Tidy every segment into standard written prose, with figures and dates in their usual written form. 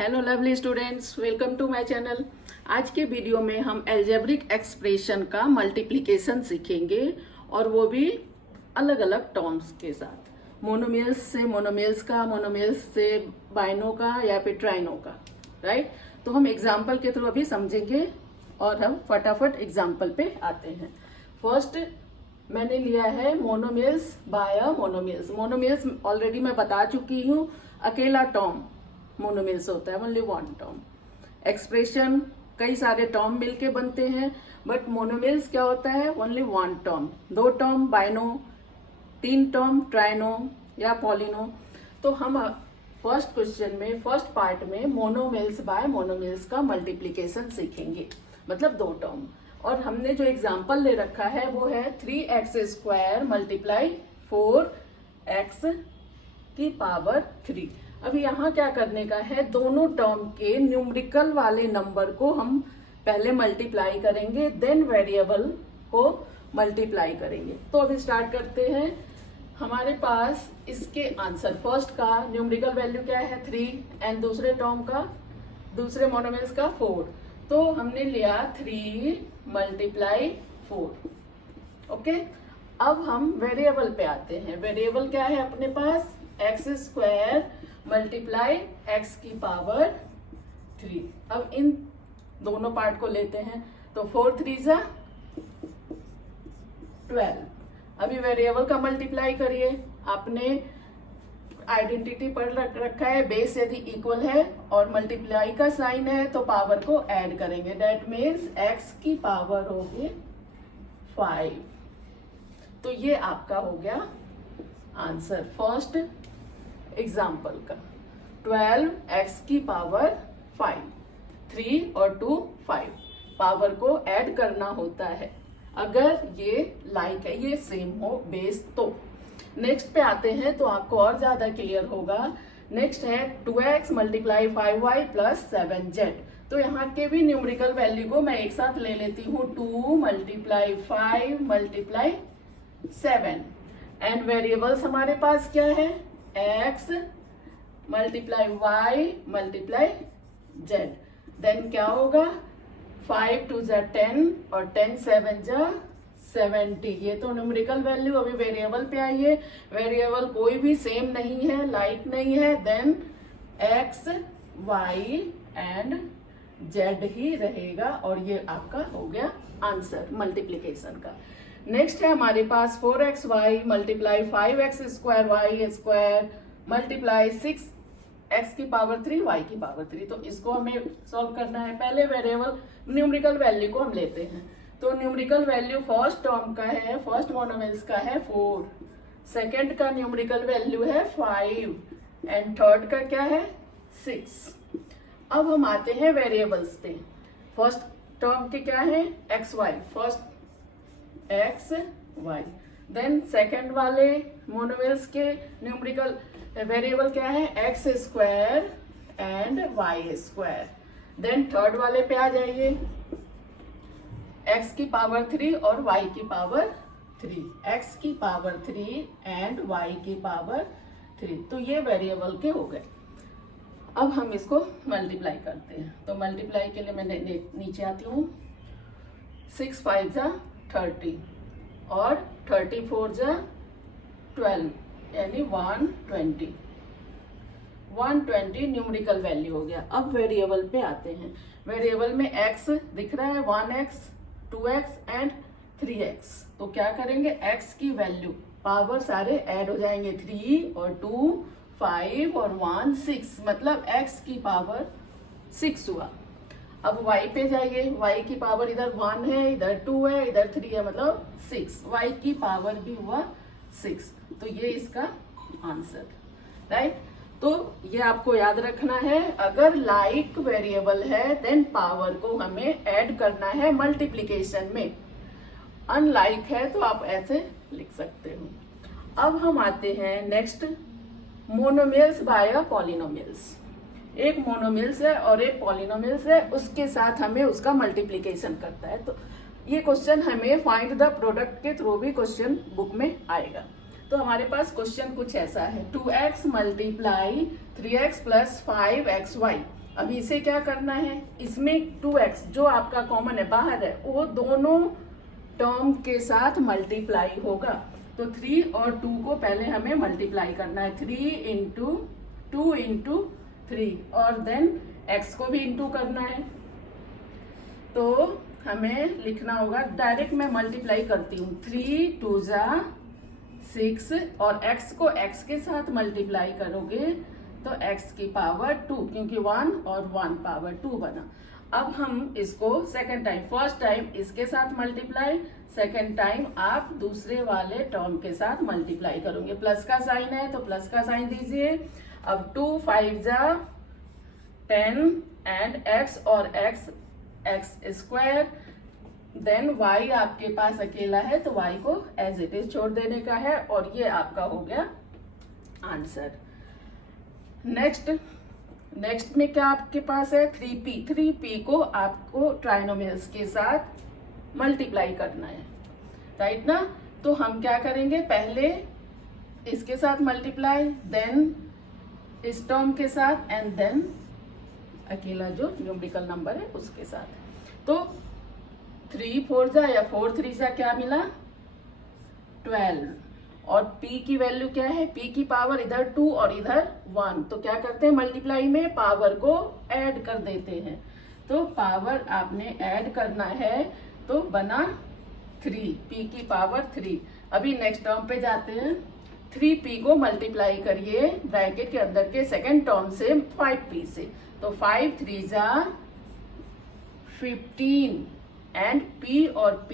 Hello lovely students, welcome to my channel. आज के video में हम अलजेब्रिक एक्सप्रेशन का मल्टीप्लिकेशन सीखेंगे और वो भी अलग अलग टर्म्स के साथ। मोनोमियल्स से मोनोमियल्स का, मोनोमियल्स से बाइनो का या फिर ट्राइनो का, राइट। तो हम एग्जाम्पल के थ्रू अभी समझेंगे और हम फटाफट एग्जाम्पल पे आते हैं। फर्स्ट मैंने लिया है monomials by monomials. Monomials already मैं बता चुकी हूँ, अकेला टर्म मोनोमियल्स होता है, ओनली वन टर्म। एक्सप्रेशन कई सारे टर्म मिलके बनते हैं, बट मोनोमियल्स क्या होता है, ओनली वन टर्म। दो टर्म बाइनो, तीन टर्म ट्राइनो या पॉलिनो। तो हम फर्स्ट क्वेश्चन में, फर्स्ट पार्ट में मोनोमियल्स बाय मोनोमियल्स का मल्टीप्लीकेशन सीखेंगे, मतलब दो टर्म। और हमने जो एग्जाम्पल ले रखा है वो है 3x² मल्टीप्लाई 4x की पावर 3। अब यहाँ क्या करने का है, दोनों टर्म के न्यूमेरिकल वाले नंबर को हम पहले मल्टीप्लाई करेंगे, देन वेरिएबल को मल्टीप्लाई करेंगे। तो अभी स्टार्ट करते हैं। हमारे पास इसके आंसर, फर्स्ट का न्यूमेरिकल वैल्यू क्या है 3 एंड दूसरे टर्म का, दूसरे मोनोमियल्स का 4। तो हमने लिया 3 मल्टीप्लाई 4। ओके, अब हम वेरिएबल पे आते हैं। वेरिएबल क्या है अपने पास, x² मल्टीप्लाई x की पावर 3। अब इन दोनों पार्ट को लेते हैं, तो 4 3 जा 12। अभी वेरिएबल का मल्टीप्लाई करिए। आपने आइडेंटिटी पढ़ रखा है, बेस यदि इक्वल है और मल्टीप्लाई का साइन है तो पावर को ऐड करेंगे। दैट मीन्स x की पावर होगी 5। तो ये आपका हो गया आंसर फर्स्ट एग्जाम्पल का। 12x की पावर 5, 3 और 2 5। पावर को ऐड करना होता है अगर ये लाइक है, ये सेम हो बेस। तो नेक्स्ट पे आते हैं तो आपको और ज्यादा क्लियर होगा। नेक्स्ट है 2x multiply 5y plus 7z। तो यहाँ के भी न्यूमेरिकल वैल्यू को मैं एक साथ ले लेती हूँ, 2 मल्टीप्लाई 5 मल्टीप्लाई 7। एंड वेरिएबल्स हमारे पास क्या है, x multiply y multiply z। Then क्या होगा, 5 2 जा 10 और 10 7 जा 70। ये तो न्यूमेरिकल वैल्यू। अभी वेरिएबल पे आइए। वेरिएबल कोई भी सेम नहीं है, लाइक नहीं है, then x y and z ही रहेगा और ये आपका हो गया आंसर मल्टीप्लीकेशन का। नेक्स्ट है हमारे पास 4xy multiply 5x² y² multiply 6x की पावर 3 y की पावर 3। तो इसको हमें सॉल्व करना है। पहले वेरिएबल न्यूमेरिकल वैल्यू को हम लेते हैं। तो न्यूमेरिकल वैल्यू फर्स्ट टर्म का है, फर्स्ट मोनोमियल्स का है 4, सेकेंड का न्यूमेरिकल वैल्यू है 5 एंड थर्ड का क्या है 6। अब हम आते हैं वेरिएबल्स पे। फर्स्ट टर्म के क्या है xy, first x y। Then second वाले मोनोमियल्स के न्यूमेरिकल वेरिएबल क्या है x² and y²। Then third वाले पे आ जाइए, x की पावर 3 और y की पावर 3, x की पावर 3 एंड y की पावर 3। तो ये वेरिएबल के हो गए। अब हम इसको मल्टीप्लाई करते हैं। तो मल्टीप्लाई के लिए मैं नीचे आती हूँ। 6 5 जा 30 और 34 जा 12 यानी 120। 120 न्यूमेरिकल वैल्यू हो गया। अब वेरिएबल पे आते हैं। वेरिएबल में x दिख रहा है, 1x 2x एंड 3x। तो क्या करेंगे, x की वैल्यू पावर सारे ऐड हो जाएंगे, 3 और 2 5 और 1 6, मतलब x की पावर 6 हुआ। अब y पे जाइए, y की पावर इधर 1 है, इधर 2 है, इधर 3 है, मतलब 6। y की पावर भी हुआ 6। तो ये इसका आंसर, राइट। तो ये आपको याद रखना है, अगर लाइक वेरिएबल है देन पावर को हमें ऐड करना है मल्टीप्लिकेशन में। अनलाइक है तो आप ऐसे लिख सकते हो। अब हम आते हैं नेक्स्ट, मोनोमियल्स बाय पॉलिनोमियल्स। एक मोनोमियल्स है और एक पॉलिनोमियल्स है, उसके साथ हमें उसका मल्टीप्लिकेशन करता है। तो ये क्वेश्चन हमें फाइंड द प्रोडक्ट के थ्रू भी क्वेश्चन बुक में आएगा। तो हमारे पास क्वेश्चन कुछ ऐसा है, 2x multiply 3x plus 5xy अभी इसे क्या करना है, इसमें 2x जो आपका कॉमन है बाहर है वो दोनों टर्म के साथ मल्टीप्लाई होगा। तो 3 और 2 को पहले हमें मल्टीप्लाई करना है, 3 इंटू 2 इंटू 3 और देन x को भी इंटू करना है। तो हमें लिखना होगा, डायरेक्ट मैं मल्टीप्लाई करती हूँ, 3 2 जा 6 और x को x के साथ मल्टीप्लाई करोगे तो x की पावर 2, क्योंकि 1 और 1 पावर 2 बना। अब हम इसको सेकंड टाइम, फर्स्ट टाइम इसके साथ मल्टीप्लाई, सेकंड टाइम आप दूसरे वाले टर्म के साथ मल्टीप्लाई करोगे। प्लस का साइन है तो प्लस का साइन दीजिए। अब 2 5 जा 10 एंड x और x स्क्वायर, देन y आपके पास अकेला है तो y को एज इट इज छोड़ देने का है और ये आपका हो गया आंसर। नेक्स्ट में क्या आपके पास है, 3p को आपको ट्राइनोमियल्स के साथ मल्टीप्लाई करना है, राइट ना। तो हम क्या करेंगे, पहले इसके साथ मल्टीप्लाई, देन इस टर्म के साथ एंड देन अकेला जो न्यूमेरिकल नंबर है उसके साथ। तो 3 4 जा या 4 3 जा क्या मिला, 12 और p की वैल्यू क्या है, p की पावर इधर 2 और इधर 1, तो क्या करते हैं मल्टीप्लाई में पावर को ऐड कर देते हैं। तो पावर आपने ऐड करना है तो बना 3, p की पावर 3। अभी नेक्स्ट टर्म पे जाते हैं, 3p को मल्टीप्लाई करिए ब्रैकेट के अंदर के सेकेंड टर्म से 5p से, तो 5 3 जा 15 एंड p और p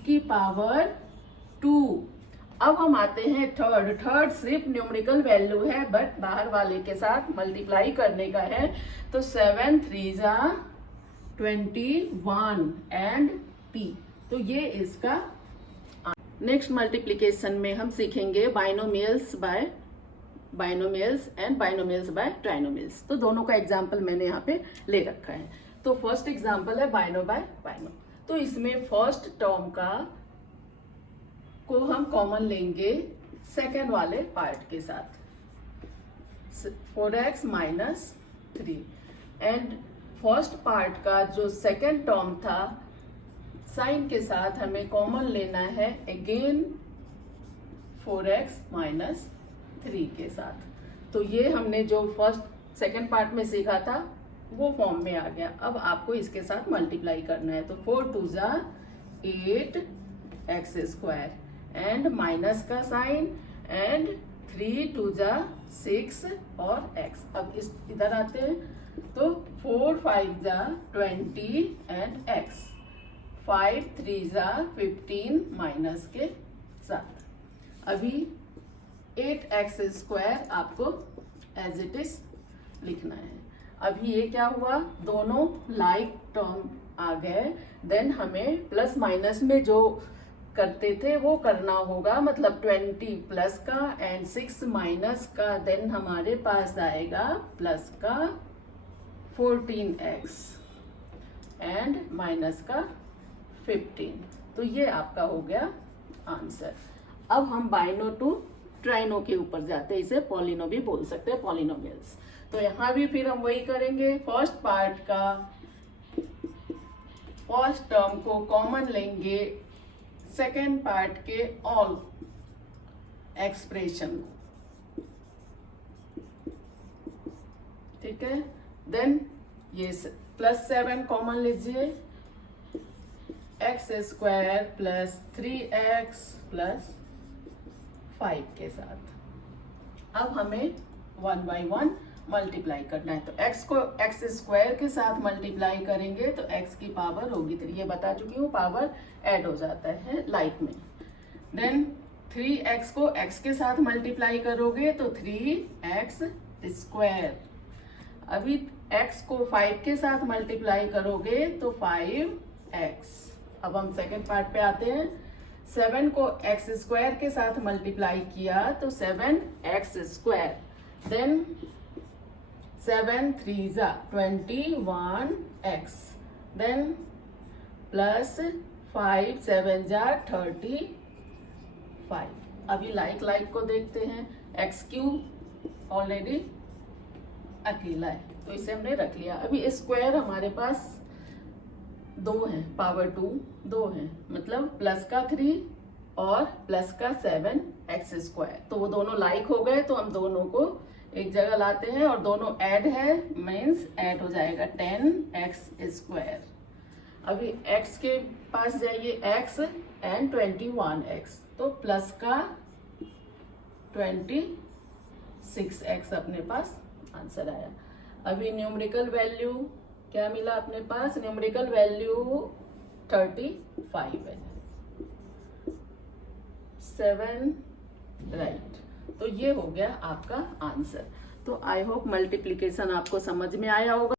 की पावर 2। अब हम आते हैं थर्ड सिर्फ न्यूमेरिकल वैल्यू है बट बाहर वाले के साथ मल्टीप्लाई करने का है, तो 7 3 जा 21 एंड p, तो ये इसका। नेक्स्ट मल्टीप्लिकेशन में हम सीखेंगे binomials and binomials by trinomials. तो दोनों का एग्जाम्पल मैंने यहाँ पे ले रखा है। तो फर्स्ट एग्जाम्पल है बाइनो बाय बाइनो। तो इसमें फर्स्ट टर्म को हम कॉमन लेंगे सेकेंड वाले पार्ट के साथ, 4x minus 3 and first part का जो सेकेंड टर्म था साइन के साथ हमें कॉमन लेना है अगेन 4x माइनस 3 के साथ। तो ये हमने जो फर्स्ट सेकेंड पार्ट में सीखा था वो फॉर्म में आ गया। अब आपको इसके साथ मल्टीप्लाई करना है, तो 4 2 जा 8x स्क्वायर एंड माइनस का साइन एंड 3 2 जा 6 और x। अब इस इधर आते हैं तो 4 5 जा 20 एंड x, 5 3 जा 15 माइनस के साथ। अभी 8x स्क्वायर आपको एज इट इज लिखना है। अभी ये क्या हुआ, दोनों लाइक टर्म आ गए, देन हमें प्लस माइनस में जो करते थे वो करना होगा, मतलब 20 प्लस का एंड 6 माइनस का, देन हमारे पास आएगा प्लस का 14x एंड माइनस का 15। तो ये आपका हो गया आंसर। अब हम बाइनो टू ट्राइनो के ऊपर जाते हैं, इसे पॉलिनो भी बोल सकते हैं, पॉलिनोमियल्स। तो यहाँ भी फिर हम वही करेंगे, फर्स्ट पार्ट का फर्स्ट टर्म को कॉमन लेंगे सेकेंड पार्ट के ऑल एक्सप्रेशन, ठीक है। देन ये +7 कॉमन लीजिए, x square plus 3x plus 5 के साथ। अब हमें 1 बाई 1 मल्टीप्लाई करना है, तो x को x स्क्वायर के साथ मल्टीप्लाई करेंगे तो x की पावर होगी 3, ये बता चुकी हूँ, पावर ऐड हो जाता है लाइक में। देन 3x को x के साथ मल्टीप्लाई करोगे तो 3x स्क्वायर। अभी x को 5 के साथ मल्टीप्लाई करोगे तो 5x। अब हम सेकेंड पार्ट पे आते हैं, 7 को x स्क्वायर के साथ मल्टीप्लाई किया तो 7x स्क्वायर, देन 7 3 जा 21x, देन प्लस 5 7 जा 35। अभी लाइक को देखते हैं, x क्यूब ऑलरेडी अकेला है, तो इसे हमने रख लिया। अभी स्क्वायर हमारे पास 2 है, पावर 2 है, मतलब प्लस का 3 और प्लस का 7x²। तो वो दोनों लाइक हो गए, तो हम दोनों को एक जगह लाते हैं और दोनों ऐड है, मीन्स ऐड हो जाएगा 10x²। अभी x के पास जाइए, x एंड 21x, तो प्लस का 26x अपने पास आंसर आया। अभी न्यूमेरिकल वैल्यू क्या मिला अपने पास? न्यूमेरिकल वैल्यू 35 है, 7 राइट। तो ये हो गया आपका आंसर। तो आई होप मल्टीप्लिकेशन आपको समझ में आया होगा।